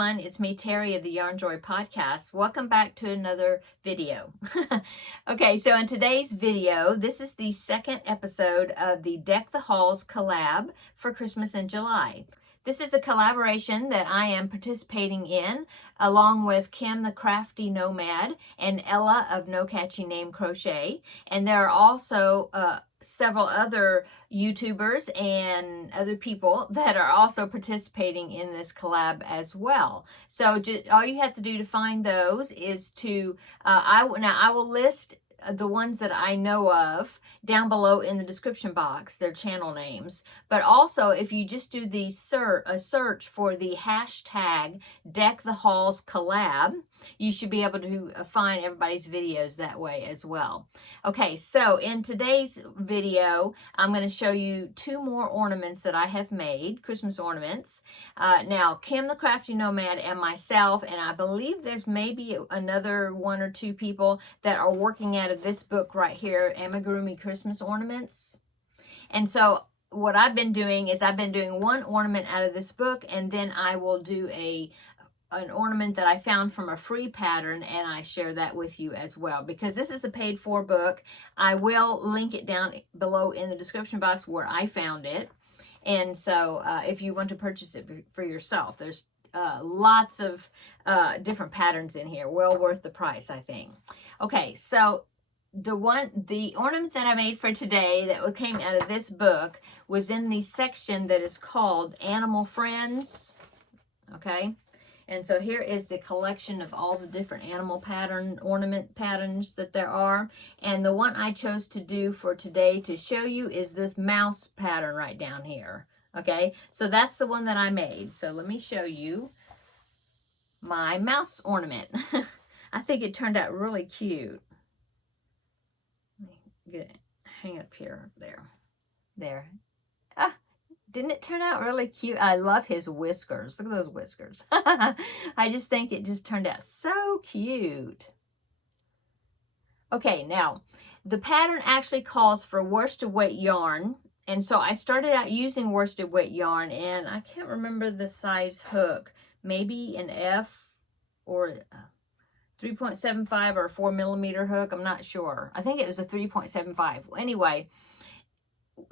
everyone, it's me, Terry of the Yarn Joy Podcast. Welcome back to another video. Okay, so in today's video, this is the second episode of the Deck the Halls collab for Christmas in July. This is a collaboration that I am participating in along with Kim the Crafty Nomad and Ella of No Catchy Name Crochet. And there are also several other YouTubers and other people that are also participating in this collab as well. So all you have to do to find those is to, I will list the ones that I know of down below in the description box, their channel names. But also, if you just do the search for the hashtag Deck the Halls collab, you should be able to find everybody's videos that way as well. Okay, so in today's video, I'm going to show you two more ornaments that I have made, Christmas ornaments. Now, Kim the Crafty Nomad and myself, and I believe there's maybe another one or two people that are working out of this book right here, Amigurumi Christmas Ornaments. And so what I've been doing is I've been doing one ornament out of this book, and then I will do an ornament that I found from a free pattern, and I share that with you as well. Because this is a paid for book, I will link it down below in the description box where I found it. And so if you want to purchase it for yourself, there's lots of different patterns in here. Well worth the price, I think. Okay, so the ornament that I made for today that came out of this book was in the section that is called Animal Friends. Okay. And so here is the collection of all the different animal ornament patterns that there are. And the one I chose to do for today to show you is this mouse pattern right down here. Okay, so that's the one that I made. So let me show you my mouse ornament. I think it turned out really cute. Let me get it, hang it up here, there. Ah, didn't it turn out really cute? I love his whiskers. Look at those whiskers. I just think it just turned out so cute. Okay, now, the pattern actually calls for worsted weight yarn. And so I started out using worsted weight yarn, and I can't remember the size hook. Maybe an F or 3.75 or a 4mm hook. I'm not sure. I think it was a 3.75. Anyway,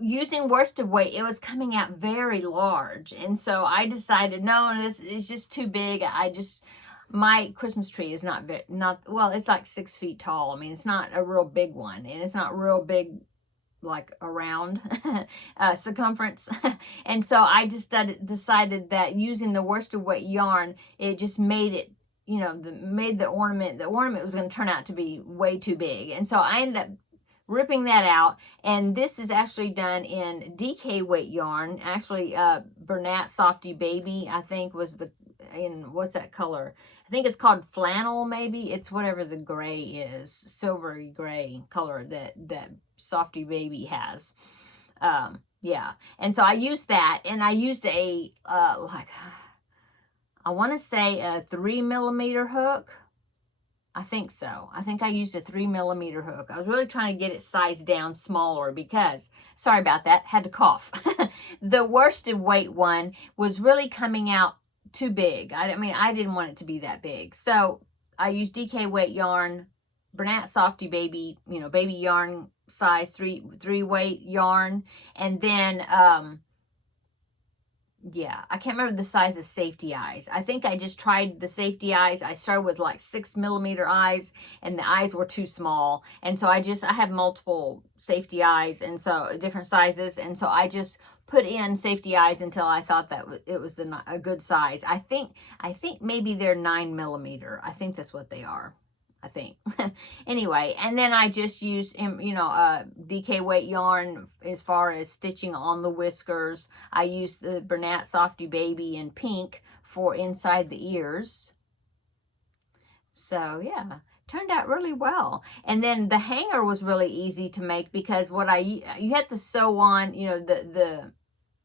using worsted weight, it was coming out very large, and so I decided, no, this is just too big. My Christmas tree is not well, it's like 6 feet tall. I mean, it's not a real big one, and it's not real big like around circumference. And so I just decided that using the worsted weight yarn, it just made it, you know, made the ornament was going to turn out to be way too big. And so I ended up ripping that out, and this is actually done in DK weight yarn. Actually, Bernat Softy Baby, I think, was in what's that color? I think it's called flannel, maybe. It's whatever the gray is, silvery gray color that Softy Baby has. Yeah, and so I used that, and I used I want to say a 3mm hook. I think so. I think I used a 3mm hook. I was really trying to get it sized down smaller because, sorry about that, had to cough. The worsted weight one was really coming out too big. I mean, I didn't want it to be that big. So I used DK weight yarn, Bernat Softy Baby, you know, baby yarn size, three weight yarn. And then, yeah, I can't remember the size of safety eyes. I think I just tried the safety eyes. I started with like 6mm eyes, and the eyes were too small. And so I have multiple safety eyes, and so different sizes. And so I just put in safety eyes until I thought that it was a good size. I think maybe they're 9mm. I think that's what they are. I think. Anyway, and then I just used, you know, DK weight yarn as far as stitching on the whiskers. I used the Bernat Softy Baby in pink for inside the ears. So yeah, turned out really well. And then the hanger was really easy to make because you have to sew on, you know,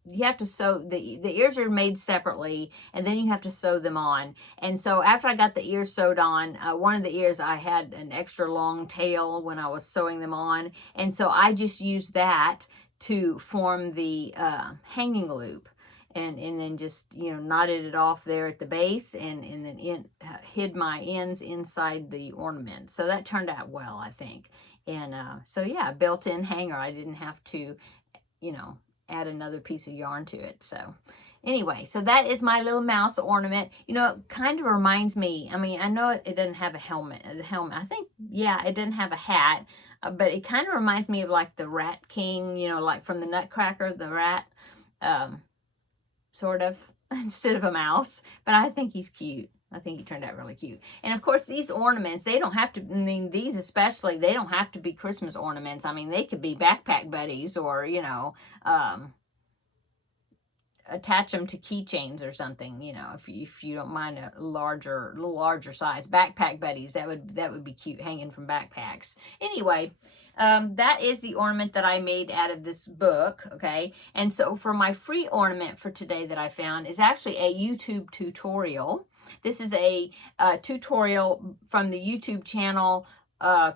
you have to sew, the ears are made separately, and then you have to sew them on. And so after I got the ears sewed on, one of the ears, I had an extra long tail when I was sewing them on. And so I just used that to form the hanging loop. and then just, knotted it off there at the base, and then hid my ends inside the ornament. So that turned out well, I think. And so yeah, built-in hanger. I didn't have to, add another piece of yarn to it. So anyway, so that is my little mouse ornament. It kind of reminds me, I know it doesn't have a helmet. I think, yeah, it doesn't have a hat, but it kind of reminds me of like the Rat King, like from the Nutcracker, the rat, sort of, instead of a mouse. But I think he's cute. I think he turned out really cute. And of course, these ornaments, they don't have to, these especially, they don't have to be Christmas ornaments. They could be backpack buddies, or, attach them to keychains or something, if you don't mind a little larger size. Backpack buddies, that would be cute, hanging from backpacks. Anyway, that is the ornament that I made out of this book, okay? And so for my free ornament for today that I found is actually a YouTube tutorial. This is a tutorial from the YouTube channel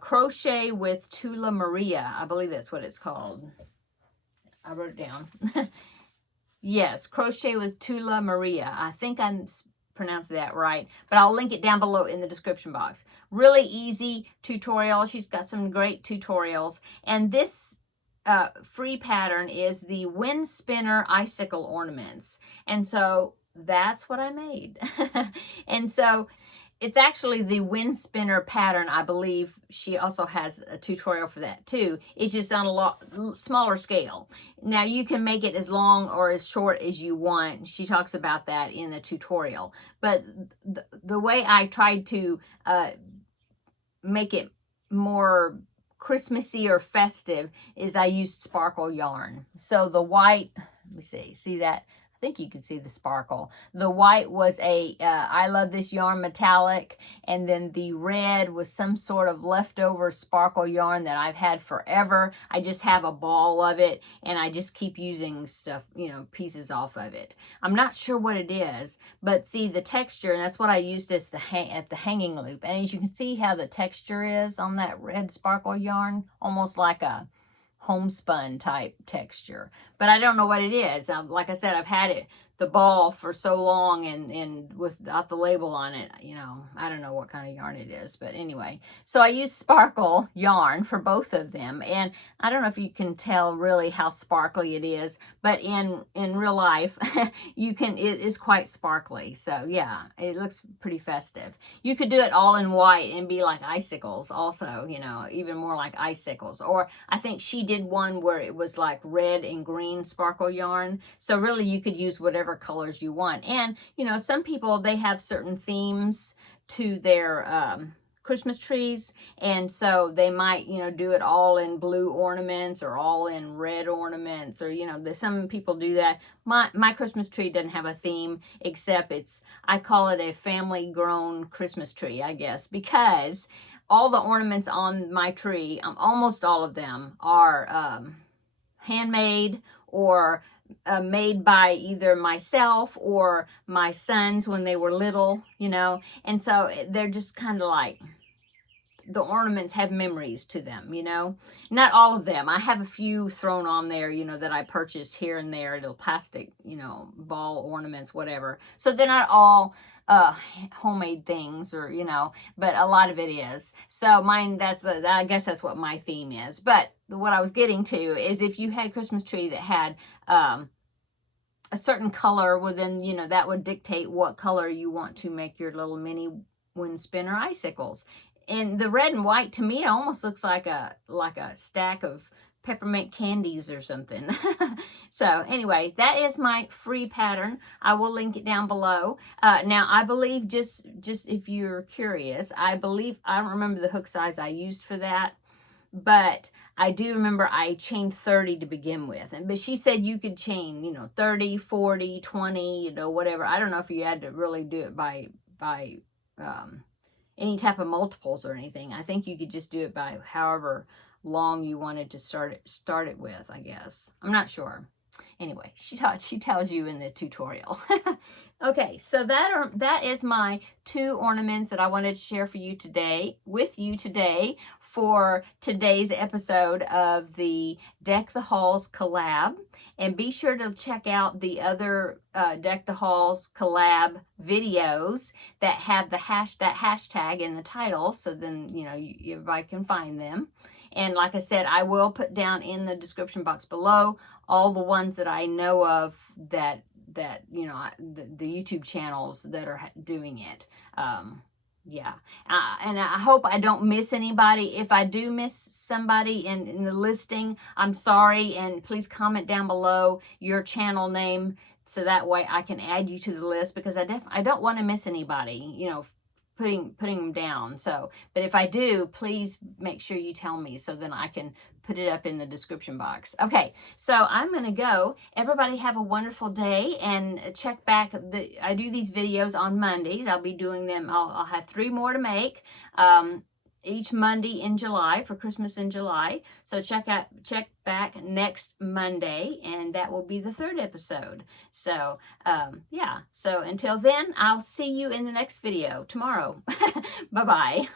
Crochet with Tula Maria. I believe that's what it's called. I wrote it down. Yes, Crochet with Tula Maria. I think I pronounced that right, but I'll link it down below in the description box. Really easy tutorial. She's got some great tutorials. And this free pattern is the Wind Spinner Icicle Ornaments. And so that's what I made. And so it's actually the Wind Spinner pattern. I believe she also has a tutorial for that too. It's just on a lot smaller scale. Now you can make it as long or as short as you want. She talks about that in the tutorial. But the way I tried to make it more Christmassy or festive is I used sparkle yarn. So the white, let me see that? I think you can see the sparkle. The white was a I Love This Yarn metallic, and then the red was some sort of leftover sparkle yarn that I've had forever. I just have a ball of it, and I just keep using stuff, pieces off of it. I'm not sure what it is, but see the texture, and that's what I used as at the hanging loop. And as you can see how the texture is on that red sparkle yarn, almost like a homespun type texture, but I don't know what it is. Like I said, I've had it, the ball, for so long, and without the label on it, I don't know what kind of yarn it is. But anyway, so I use sparkle yarn for both of them, and I don't know if you can tell really how sparkly it is, but in real life it is quite sparkly. So yeah, it looks pretty festive. You could do it all in white and be like icicles also, even more like icicles. Or I think she did one where it was like red and green sparkle yarn. So really you could use whatever colors you want. And some people, they have certain themes to their Christmas trees, and so they might do it all in blue ornaments or all in red ornaments, or some people do that. My Christmas tree doesn't have a theme, except I call it a family grown Christmas tree, I guess, because all the ornaments on my tree, almost all of them, are handmade or made by either myself or my sons when they were little, and so they're just kind of like, the ornaments have memories to them, not all of them. I have a few thrown on there, that I purchased here and there, little plastic, ball ornaments, whatever. So they're not all homemade things, or but a lot of it is. So mine, I guess that's what my theme is. But what I was getting to is, if you had a Christmas tree that had a certain color, well then that would dictate what color you want to make your little mini Wind Spinner icicles. And the red and white, to me, it almost looks like a stack of peppermint candies or something. So anyway, that is my free pattern. I will link it down below. Now, I believe, just if you're curious, I don't remember the hook size I used for that, but I do remember I chained 30 to begin with. But she said you could chain, 30, 40, 20, whatever. I don't know if you had to really do it by any type of multiples or anything. I think you could just do it by however long you wanted to start it with, I guess. I'm not sure. Anyway, she tells you in the tutorial. Okay, so that is my 2 ornaments that I wanted to share with you today for today's episode of the Deck the Halls collab. And be sure to check out the other Deck the Halls collab videos that have that hashtag in the title, so then everybody can find them. And like I said, I will put down in the description box below all the ones that I know of that the YouTube channels that are doing it. Yeah, and I hope I don't miss anybody. If I do miss somebody in the listing, I'm sorry, and please comment down below your channel name so that way I can add you to the list, because I don't want to miss anybody, putting them down. So, but if I do, please make sure you tell me so then I can put it up in the description box. Okay, so I'm gonna go. Everybody have a wonderful day, and check back. I do these videos on Mondays. I'll be doing them. I'll have 3 more to make each Monday in July for Christmas in July. So check back next Monday, and that will be the 3rd episode. So yeah, so until then, I'll see you in the next video tomorrow. Bye bye.